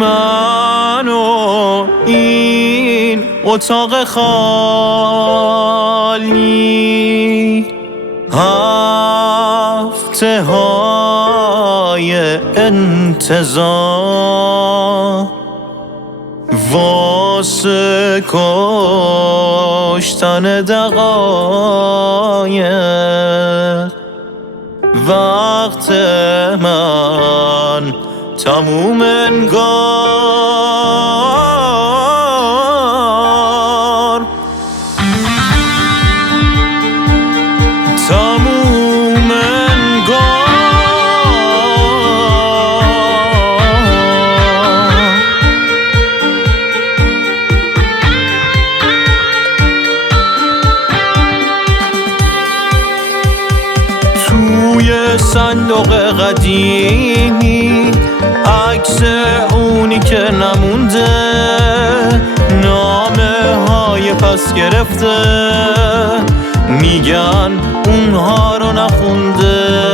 من و این اتاق خالی، هفته های انتظار واسه کشتن دقایق. وقت من تموم انگار، تموم انگار. توی صندوق قدیمی عکس اونی که نمونده، نامه های پس گرفته، میگن اونها رو نخونده.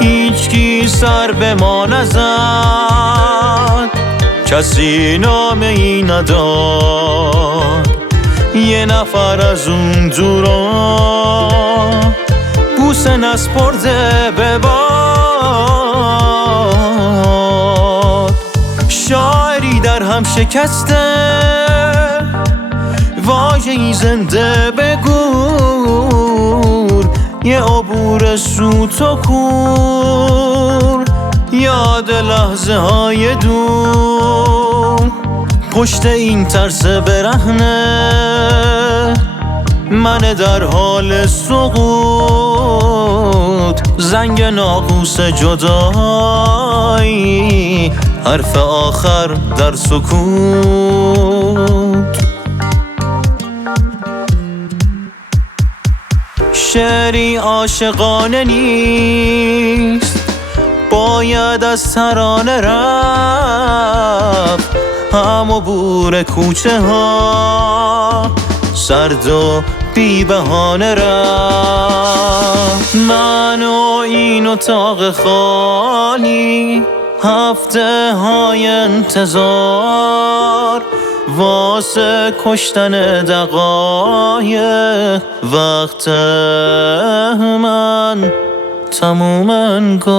هیچکی سر به ما نزد، کسی نامه ای نداد. یه نفر از اون دورا بوسه نسپرده به باد. شاعری در هم شکسته، واژه‌ای زنده به گور. یه عبور سوت و کور، یاد لحظه های دور. پشت این ترس برهنه من در حال سقوط. زنگ ناقوس جدایی، حرف آخر در سکوت. شعری عاشقانه نیست، باید از ترانه رفت. هم عبور کوچه ها سرد و بی بهانه رفت. من و این اتاق خالی، هفته های انتظار واسه کشتن دقایق. وقت من تموم انگار.